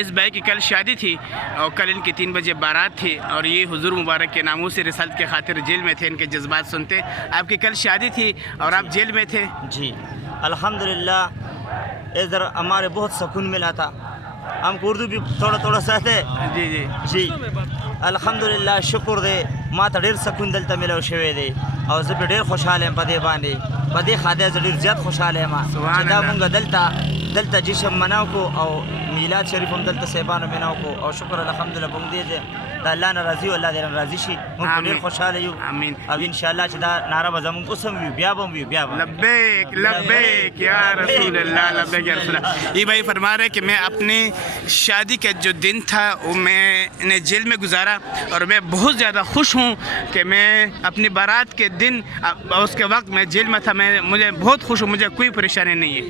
اس بھائی کی کل شادی تھی اور کل ان کی 3 بجے بارات تھی اور یہ حضور مبارک کے ناموس سے رسالت کے خاطر جیل میں تھے. ان کے جذبات سنتے. آپ کی کل شادی تھی اور آپ جیل میں تھے. جی الحمدللہ ادھر ہمارے بہت سکون ملا تھا. ہم کو اردو بھی تھوڑا سہتے. جی جی جی الحمدللہ شکر دے ما ته ډیر سکون دلته ملو شوی دی او زه ډیر خوشاله یم په دې باندې. په دې خاطر زه ډیر زیات خوشاله یم چې دا مونږ دلته جشن مناو کو او میلاد شریف هم دلته صاحبانو مناو کو او شکر الحمدلله په دې دی دا الله ناراضي او الله دې راضي شي. مونږ ډیر خوشاله یو آمین. او ان شاء الله چې دا ناره به زمونږ اوس هم وي بیا به وي بیا به. لبیک لبیک یا رسول اللہ لبیک یا رسول اللہ. یہ بھائی فرما رہے کہ میں اپنی شادی کا جو دن تھا وہ میں نے جیل میں گزارا اور میں بہت زیادہ خوش ہوں کہ میں اپنی بارات کے دن اس کے وقت میں جیل میں تھا. مجھے بہت خوش ہوں. مجھے کوئی پریشانی نہیں ہے.